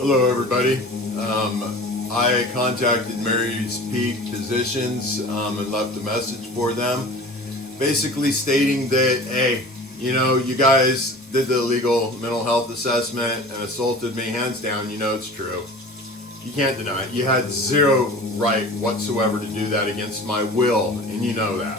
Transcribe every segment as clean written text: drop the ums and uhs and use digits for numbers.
Hello, everybody. I contacted Mary's Peak Physicians and left a message for them, basically stating that, hey, you guys did the illegal mental health assessment and assaulted me, hands down. It's true. You can't deny it. You had zero right whatsoever to do that against my will, and you know that.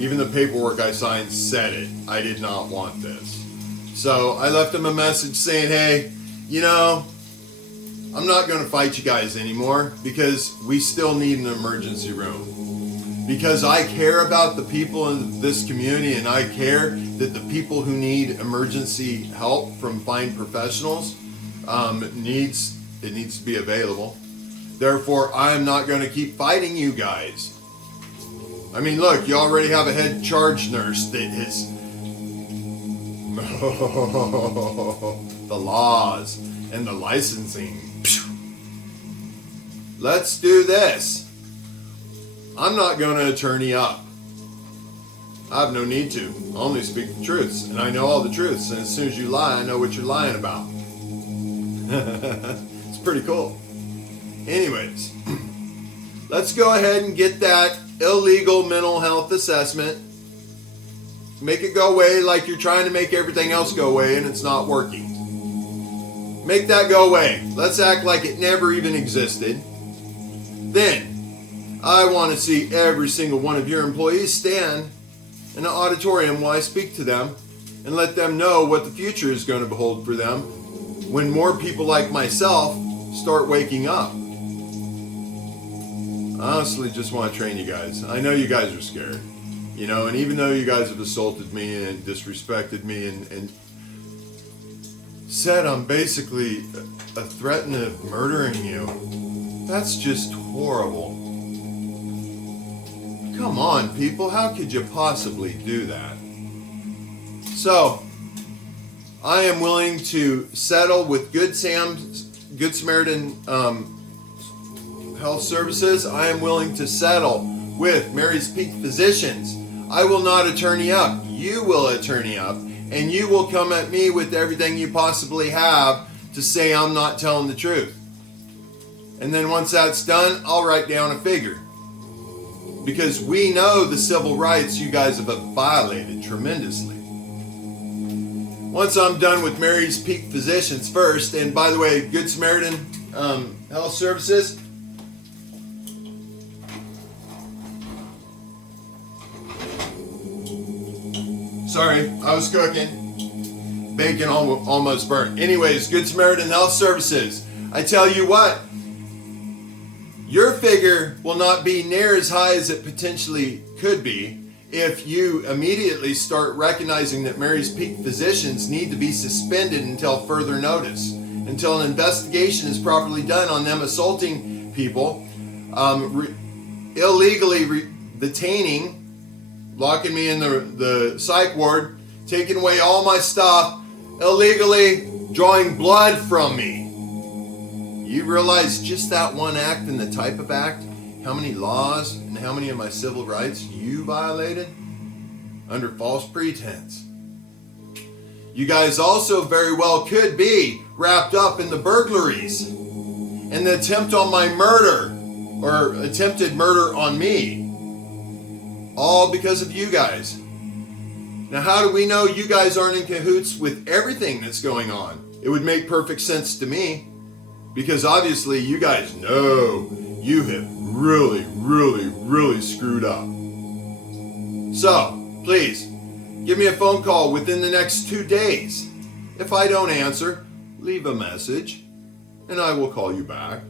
Even the paperwork I signed said it. I did not want this. So I left them a message saying, hey, I'm not going to fight you guys anymore because we still need an emergency room. Because I care about the people in this community, and I care that the people who need emergency help from fine professionals, it needs to be available. Therefore, I am not going to keep fighting you guys. I mean, look, you already have a head charge nurse that is... the laws and the licensing. Let's do this. I'm not going to attorney up. I have no need to. I only speak the truths, and I know all the truths, and as soon as you lie, I know what you're lying about. It's pretty cool. Anyways, let's go ahead and get that illegal mental health assessment. Make it go away like you're trying to make everything else go away and it's not working. Make that go away. Let's act like it never even existed. Then, I want to see every single one of your employees stand in an auditorium while I speak to them and let them know what the future is going to behold for them when more people like myself start waking up. I honestly just want to train you guys. I know you guys are scared. And even though you guys have assaulted me and disrespected me and said I'm basically a threat of murdering you, that's just horrible. Come on, people, how could you possibly do that? So, I am willing to settle with Good Samaritan Health Services. I am willing to settle with Mary's Peak Physicians. I will not attorney up. You will attorney up, and you will come at me with everything you possibly have to say I'm not telling the truth. And then once that's done, I'll write down a figure. Because we know the civil rights you guys have violated tremendously. Once I'm done with Mary's Peak Physicians first, and by the way, Good Samaritan Health Services, sorry, I was cooking. Bacon almost burnt. Anyways, Good Samaritan Health Services. I tell you what, your figure will not be near as high as it potentially could be if you immediately start recognizing that Mary's Peak Physicians need to be suspended until further notice, until an investigation is properly done on them assaulting people, illegally detaining, locking me in the psych ward, taking away all my stuff, illegally drawing blood from me. You realize just that one act and the type of act, how many laws and how many of my civil rights you violated under false pretense. You guys also very well could be wrapped up in the burglaries and the attempt on my murder or attempted murder on me. All because of you guys. Now, how do we know you guys aren't in cahoots with everything that's going on? It would make perfect sense to me, because obviously you guys know you have really, really, really screwed up. So, please, give me a phone call within the next 2 days. If I don't answer, leave a message, and I will call you back.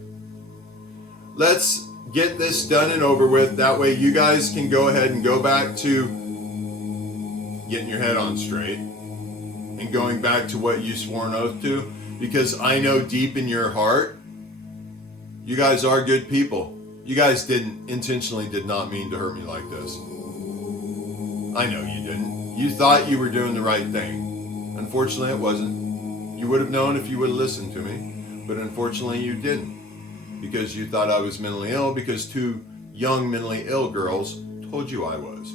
Let's get this done and over with. That way you guys can go ahead and go back to getting your head on straight and going back to what you swore an oath to, because I know deep in your heart you guys are good people. You guys did not mean to hurt me like this. I know you didn't. You thought you were doing the right thing. Unfortunately, it wasn't. You would have known if you would have listened to me, but unfortunately you didn't, because you thought I was mentally ill because 2 young mentally ill girls told you I was.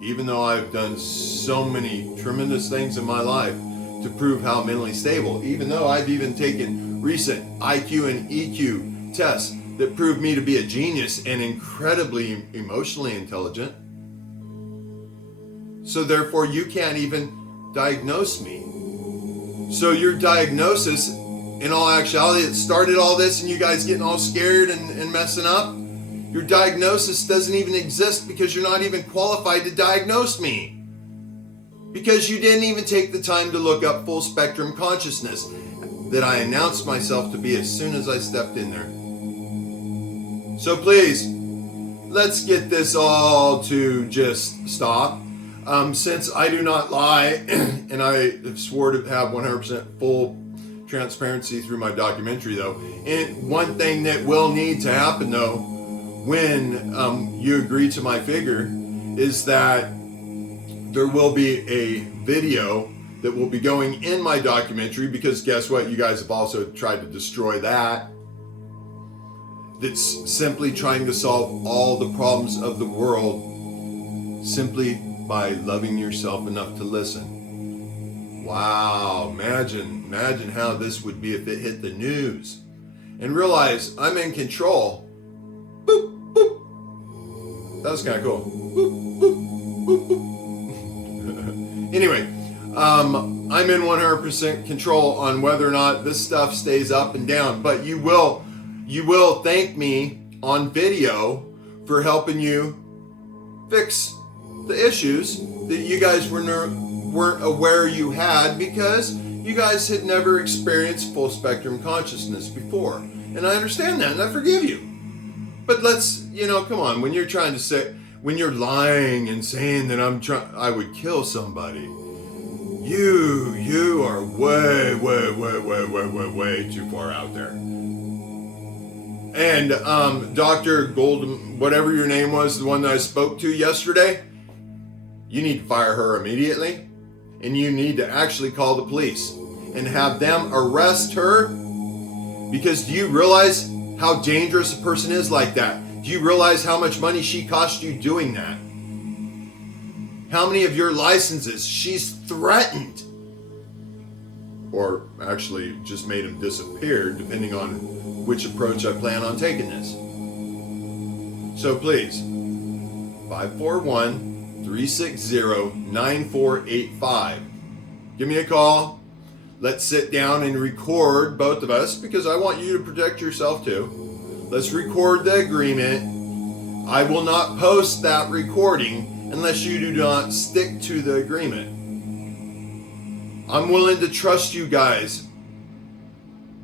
Even though I've done so many tremendous things in my life to prove how mentally stable, even though I've even taken recent IQ and EQ tests that proved me to be a genius and incredibly emotionally intelligent. So therefore, you can't even diagnose me. So your diagnosis, in all actuality, it started all this and you guys getting all scared and messing up. Your diagnosis doesn't even exist because you're not even qualified to diagnose me. Because you didn't even take the time to look up full spectrum consciousness that I announced myself to be as soon as I stepped in there. So please, let's get this all to just stop. Since I do not lie, and I have swore to have 100% full transparency through my documentary though, and one thing that will need to happen though, when you agree to my figure, is that there will be a video that will be going in my documentary, because guess what? You guys have also tried to destroy that. That's simply trying to solve all the problems of the world simply by loving yourself enough to listen. Wow, imagine how this would be if it hit the news. And realize I'm in control. Boop, boop. That was kind of cool. Boop, boop, boop, boop. Anyway, I'm in 100% control on whether or not this stuff stays up and down, but you will thank me on video for helping you fix the issues that you guys weren't aware you had, because you guys had never experienced full spectrum consciousness before. And I understand that, and I forgive you. But let's, come on, when you're trying to say, when you're lying and saying that I would kill somebody, you are way too far out there. And Dr. Golden, whatever your name was, the one that I spoke to yesterday, you need to fire her immediately, and you need to actually call the police and have them arrest her. Because do you realize how dangerous a person is like that? Do you realize how much money she cost you doing that? How many of your licenses she's threatened, or actually just made them disappear, depending on which approach I plan on taking this. So please, 541-360-9485. Give me a call. Let's sit down and record, both of us, because I want you to protect yourself too. Let's record the agreement. I will not post that recording unless you do not stick to the agreement. I'm willing to trust you guys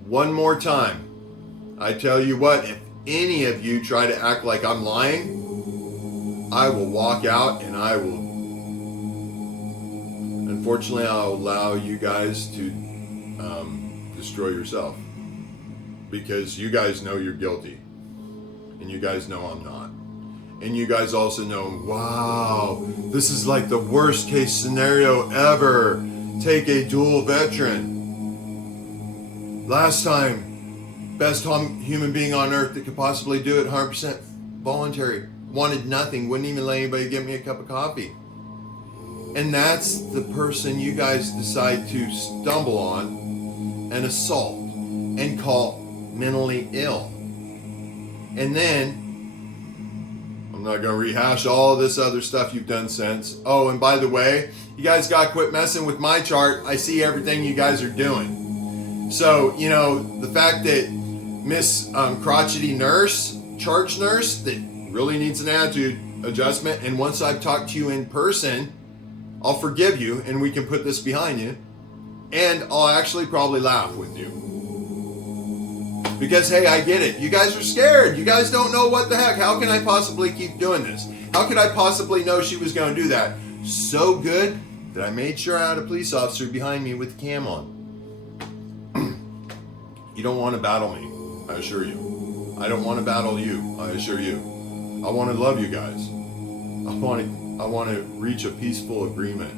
one more time. I tell you what, if any of you try to act like I'm lying, I will walk out and I will, unfortunately, I'll allow you guys to destroy yourself, because you guys know you're guilty and you guys know I'm not. And you guys also know, wow, this is like the worst case scenario ever. Take a dual veteran. Last time, best human being on earth that could possibly do it, 100% voluntary. Wanted nothing, wouldn't even let anybody give me a cup of coffee. And that's the person you guys decide to stumble on and assault and call mentally ill. And then, I'm not going to rehash all of this other stuff you've done since. Oh, and by the way, you guys got to quit messing with my chart. I see everything you guys are doing. So, the fact that Miss Crotchety Nurse, charge nurse, that really needs an attitude adjustment, and once I've talked to you in person, I'll forgive you and we can put this behind you, and I'll actually probably laugh with you. Because, hey, I get it. You guys are scared. You guys don't know what the heck. How can I possibly keep doing this? How could I possibly know she was going to do that? So good that I made sure I had a police officer behind me with the cam on. You don't want to battle me, I assure you. I don't want to battle you, I assure you. I want to love you guys. I want to reach a peaceful agreement.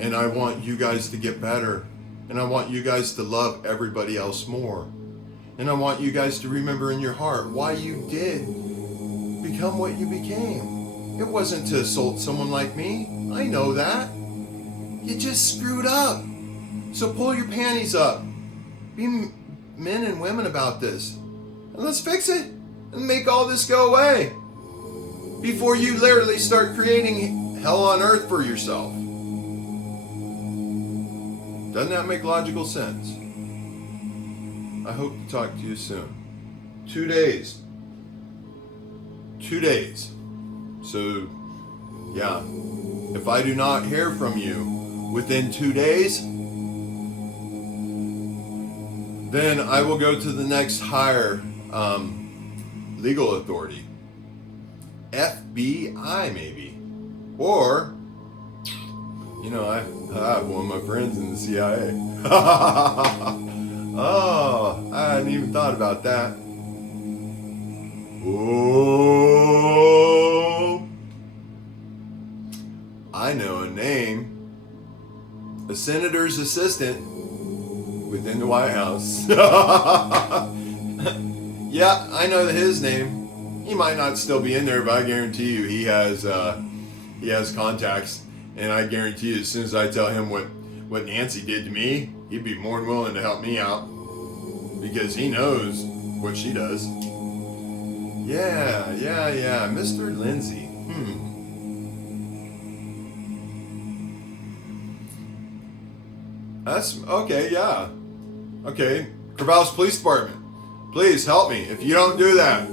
And I want you guys to get better. And I want you guys to love everybody else more. And I want you guys to remember in your heart why you did become what you became. It wasn't to assault someone like me. I know that. You just screwed up. So pull your panties up Be men and women about this. And let's fix it and make all this go away before you literally start creating hell on earth for yourself. Doesn't that make logical sense? I hope to talk to you soon. 2 days. 2 days. So, yeah. If I do not hear from you within 2 days, then I will go to the next higher legal authority. FBI, maybe. Or, I have one of my friends in the CIA. Oh, I hadn't even thought about that. Oh, I know a name. A senator's assistant within the White House. Yeah, I know his name. He might not still be in there, but I guarantee you he has contacts. And I guarantee you, as soon as I tell him what Nancy did to me, he'd be more than willing to help me out. Because he knows what she does. Yeah. Mr. Lindsay. That's okay, yeah. Okay, Corvallis Police Department, please help me. If you don't do that,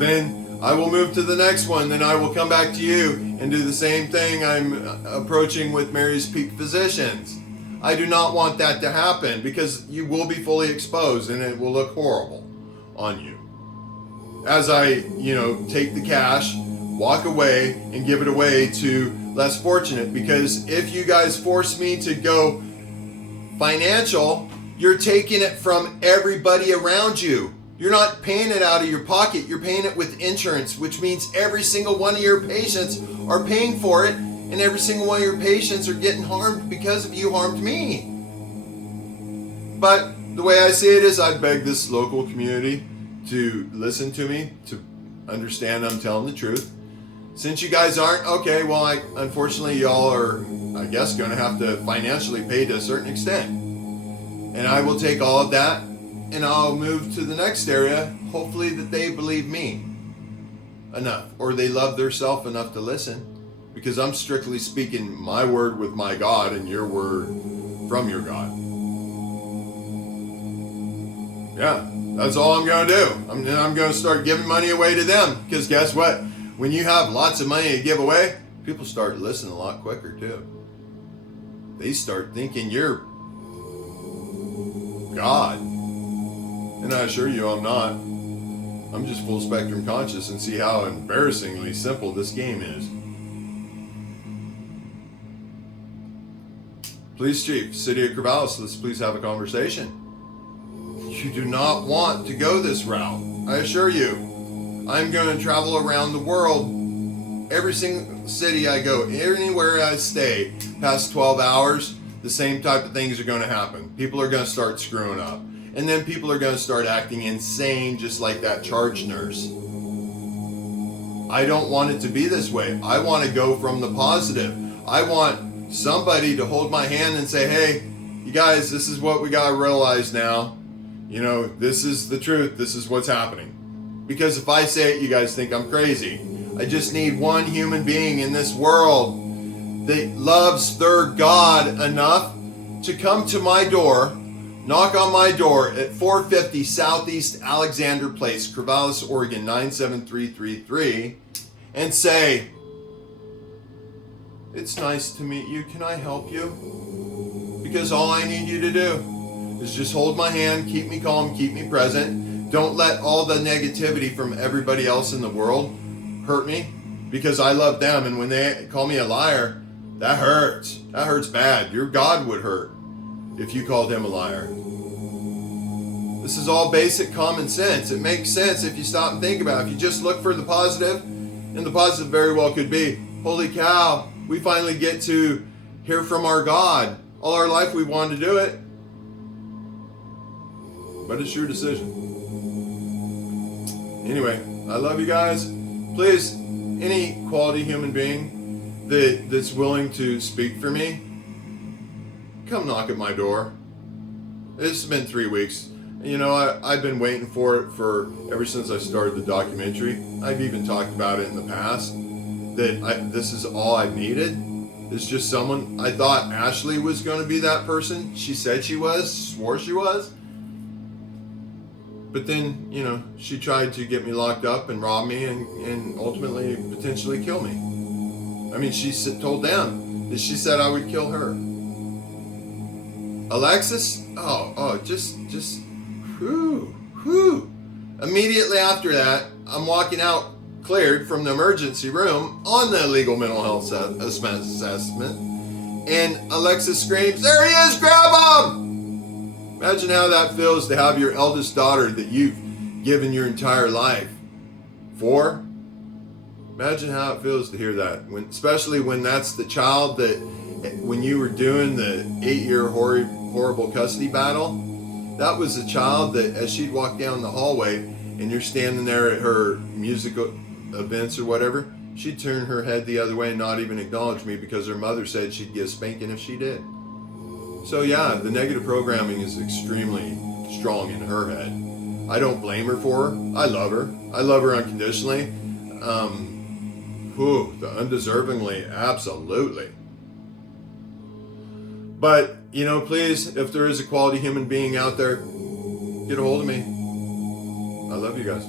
then I will move to the next one. Then I will come back to you and do the same thing I'm approaching with Mary's Peak Physicians. I do not want that to happen because you will be fully exposed and it will look horrible on you. As I, take the cash, walk away, and give it away to less fortunate, because if you guys force me to go financial, you're taking it from everybody around you. You're not paying it out of your pocket, you're paying it with insurance, which means every single one of your patients are paying for it, and every single one of your patients are getting harmed because of you harmed me. But the way I see it is I beg this local community to listen to me, to understand I'm telling the truth. Since you guys aren't, okay, well, unfortunately, y'all are, I guess, going to have to financially pay to a certain extent. And I will take all of that, and I'll move to the next area, hopefully that they believe me enough, or they love their self enough to listen, because I'm strictly speaking my word with my God and your word from your God. Yeah, that's all I'm going to do. I'm going to start giving money away to them, because guess what? When you have lots of money to give away, people start listening a lot quicker too. They start thinking you're God. And I assure you I'm not. I'm just full spectrum conscious, and see how embarrassingly simple this game is. Police Chief, City of Corvallis, let's please have a conversation. You do not want to go this route, I assure you. I'm going to travel around the world. Every single city I go, anywhere I stay, past 12 hours, the same type of things are going to happen. People are going to start screwing up. And then people are going to start acting insane, just like that charge nurse. I don't want it to be this way. I want to go from the positive. I want somebody to hold my hand and say, hey, you guys, this is what we got to realize now. This is the truth. This is what's happening. Because if I say it, you guys think I'm crazy. I just need one human being in this world that loves their God enough to come to my door, knock on my door at 450 Southeast Alexander Place, Corvallis, Oregon, 97333, and say, it's nice to meet you. Can I help you? Because all I need you to do is just hold my hand, keep me calm, keep me present. Don't let all the negativity from everybody else in the world hurt me, because I love them. And when they call me a liar, that hurts. That hurts bad. Your God would hurt if you called him a liar. This is all basic common sense. It makes sense if you stop and think about it. If you just look for the positive, and the positive very well could be, holy cow, we finally get to hear from our God. All our life we wanted to do it. But it's your decision. Anyway, I love you guys. Please, any quality human being that's willing to speak for me, come knock at my door. It's been 3 weeks. You know, I've been waiting for it for ever since I started the documentary. I've even talked about it in the past that this is all I needed. It's just someone. I thought Ashley was going to be that person. She said she was, swore she was. But then, you know, she tried to get me locked up and rob me and ultimately potentially kill me. I mean, she told them that she said I would kill her. Alexis? Just, whew. Immediately after that, I'm walking out cleared from the emergency room on the illegal mental health assessment. And Alexis screams, "There he is, grab him!" Imagine how that feels to have your eldest daughter that you've given your entire life for. Imagine how it feels to hear that, especially when that's the child that, when you were doing the 8-year horrible custody battle, that was a child that as she'd walk down the hallway and you're standing there at her musical events or whatever, she'd turn her head the other way and not even acknowledge me because her mother said she'd get a spanking if she did. So yeah, the negative programming is extremely strong in her head. I don't blame her for her. I love her. I love her unconditionally. The undeservingly, absolutely. But, you know, please, if there is a quality human being out there, get a hold of me. I love you guys.